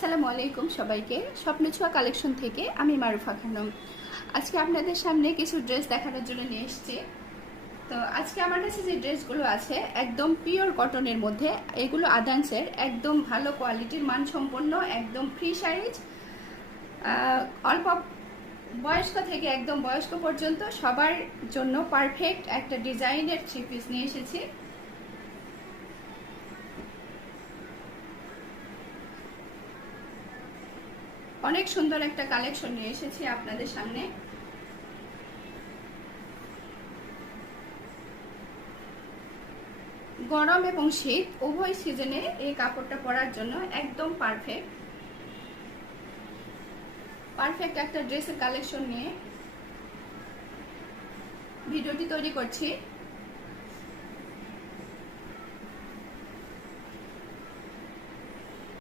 আসসালামু আলাইকুম সবাইকে। স্বপ্ন ছোঁয়া কালেকশন থেকে আমি মারুফা খানম। আজকে আপনাদের সামনে কিছু ড্রেস দেখানোর জন্য নিয়ে এসেছি। তো আজকে আমার কাছে যে ড্রেসগুলো আছে একদম পিওর কটনের মধ্যে, এগুলো আদান্সের, একদম ভালো কোয়ালিটির, মানসম্পন্ন, একদম ফ্রি সাইজ, অল্প বয়স্ক থেকে একদম বয়স্ক পর্যন্ত সবার জন্য পারফেক্ট একটা ডিজাইনের থ্রি পিস নিয়ে এসেছি। অনেক সুন্দর একটা কালেকশন নিয়ে এসেছি আপনাদের সামনে। গরম এবং শীত উভয় সিজনে এই কাপড়টা পরার জন্য একদম পারফেক্ট একটা ড্রেসের কালেকশন নিয়ে ভিডিওটি তৈরি করছি।